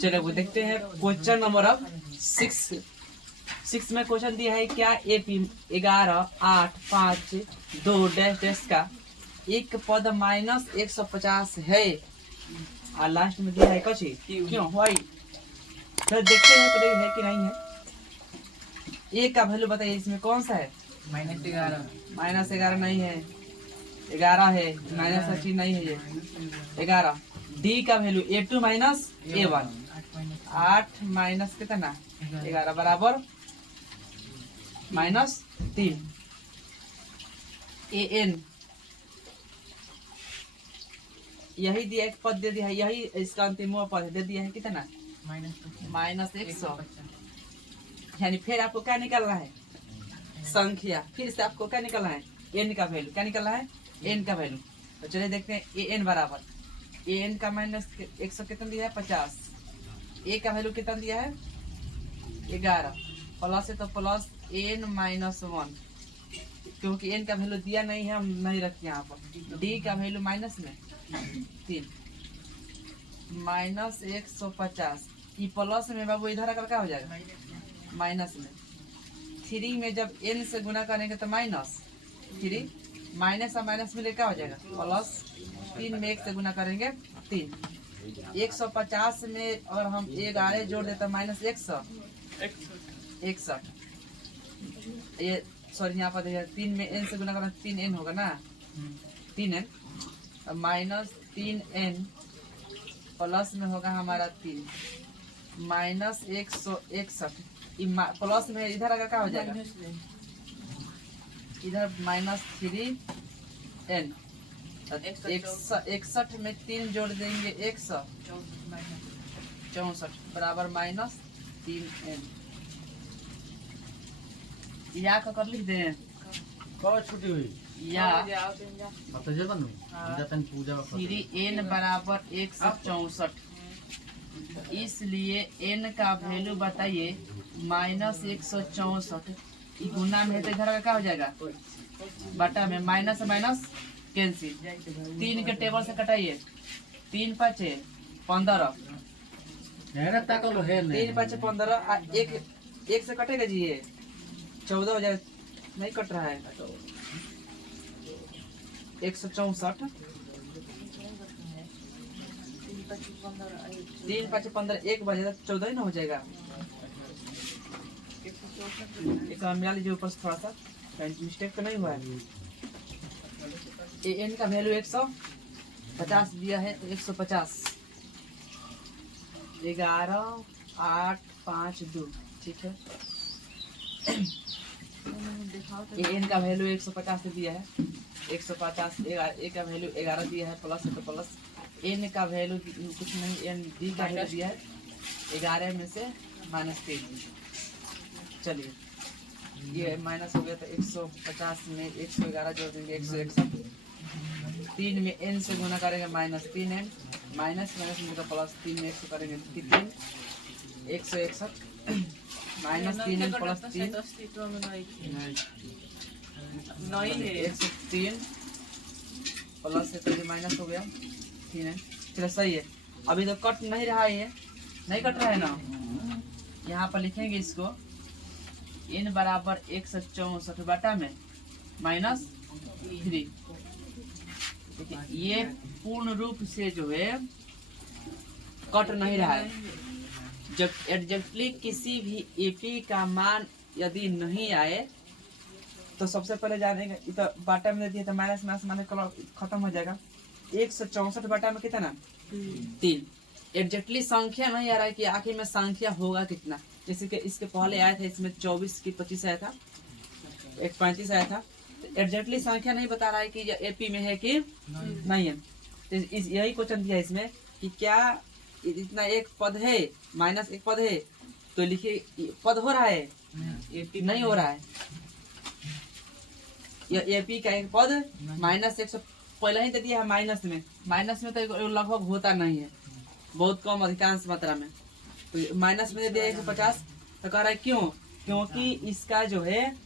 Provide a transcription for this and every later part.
चलो वो देखते हैं क्वेश्चन नंबर अब 6 में क्वेश्चन दिया है क्या एपी 11 8 5 2 डैश डैश का एक पद -150 है और लास्ट में दिया है कछ क्यों वाई। फिर देखते हैं पता है कि नहीं है। ए का वैल्यू बताइए इसमें कौन सा है? -11 नहीं है, 11 है, माइनस नहीं है, ये 11। डी का value A2 minus A1 8 minus कितना 11 बराबर -3। AN यही दिया एक पद दे दिया है, यही इसका अंतिम पद दे दिया है कितना -100। यानी फिर आपको क्या निकालना है संख्या, फिर से आपको क्या निकालना है n का वैल्यू, क्या निकालना है n का वैल्यू। तो चलिए देखते हैं an बराबर an का -100 कितना दिया है 50, a का वैल्यू कितना दिया है 11 प्लस है तो प्लस n-1 क्योंकि n का वैल्यू दिया नहीं है हम नहीं रखे यहाँ पर। d का वैल्यू माइनस में 3 -150 ये प्लस में बाबू इधर आकर क्या हो जाएगा माइनस में 3 में जब n से गुना करेंगे तो -3 माइनस और माइनस में क्या हो जाएगा प्लस 3 में 1 से गुना करेंगे 3 150 में अगर हम 11 जोड़ देते -100 61 ये सॉरी यहाँ पर 3 में n से गुना करना 3n होगा ना 3n -3n प्लस में होगा हमारा 3 -161 प्लस में इधर अगर क्या हो जाएगा इधर -3n 61 में 3 जोड़ देंगे 164 बराबर -3n। या का कर लिख दें कब छुट्टी हुई या तो जतन जतन पूजा 3n बराबर 164 इसलिए n का वैल्यू बताइए -164 गुना में है तो इधर का क्या हो जाएगा बटा में माइनस माइनस कैंसिल 3 के टेबल से कटाइए 3 5 15 3 5 15 एक से कटेगा जी ये 14 हो जाएगा नहीं कट रहा है 164 3 5 15 1 बजेगा 14 ही ना हो जाएगा। एक मिला लीजिए ऊपर से थोड़ा सा मिस्टेक तो नहीं हुआ है। एन का वैल्यू 150 दिया है तो 150 11 8 5 2 ठीक है। एन का वैल्यू 150 दिया है 150 ए का वैल्यू 11 दिया है प्लस है तो प्लस एन का वैल्यू कुछ नहीं एन डी का वैल्यू दिया है 11 में से -3। चलिए ये माइनस हो गया तो 150 में 111 जोड़ देंगे 161 3 में n से गुना करेंगे -3n माइनस माइनस में प्लस 3 में 100 करेंगे 3 161 -3n प्लस 3 103 प्लस है तो ये माइनस हो गया 3n। चलो सही है अभी तो कट नहीं रहा है, नहीं कट रहा है ना। यहाँ पर लिखेंगे इसको n बराबर 164 बटा में -3। ये पूर्ण रूप से जो है कट नहीं रहा है। जब एग्जैक्टली किसी भी एपी का मान यदि नहीं आए तो सबसे पहले जानेंगे तो बाटा में दिया तो माइनस माइनस माने खत्म हो जाएगा। 164 बटा में कितना 3 एग्जैक्टली संख्या नहीं आ रहा है कि आखिर में संख्या होगा कितना। जैसे कि इसके पहले आया था इसमें 24 की 25 आया था 35 आया था तो एग्जैक्टली संख्या नहीं बता रहा है कि एपी में है कि नहीं है। तो यही क्वेश्चन दिया इसमें कि क्या इतना एक पद है माइनस एक पद है तो लिखिए पद हो रहा है नहीं हो रहा है। एपी का एक पद -100 पहले ही दे दिया है माइनस में तो लगभग होता नहीं है बहुत कम अधिकांश मात्रा में। तो माइनस में दे दिया 150 तो कह रहा है क्यों क्योंकि इसका जो है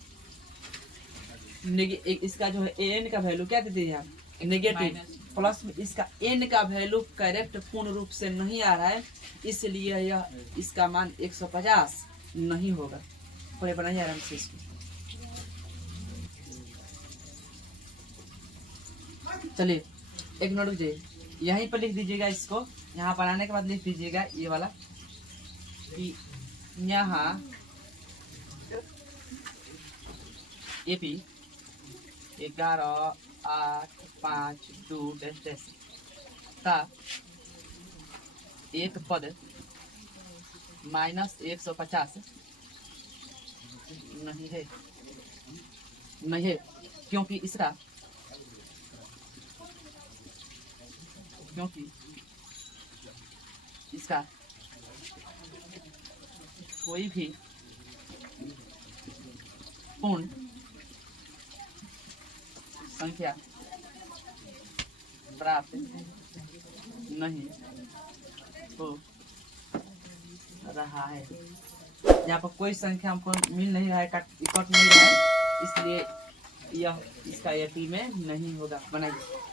एन का वैल्यू क्या दे दिया नेगेटिव प्लस में इसका n का वैल्यू करेक्ट पूर्ण रूप से नहीं आ रहा है, इसलिए यह इसका मान 150 नहीं होगा। पूरे बनाइए आराम से इसको। चलिए एक मिनट रुकिए, यहीं पर लिख दीजिएगा इसको। यहाँ पर आने के बाद लिख दीजिएगा ये वाला कि यहाँ AP 11,8,5,2 का एक पद -150 नहीं है, नहीं है, क्योंकि इसका कोई भी पूर्ण संख्या प्राप्त नहीं हो रहा है। यहाँ पर कोई संख्या हमको मिल नहीं रहा है, कट नहीं रहा है, इसलिए यह इसका एपी में नहीं होगा। बनाइए।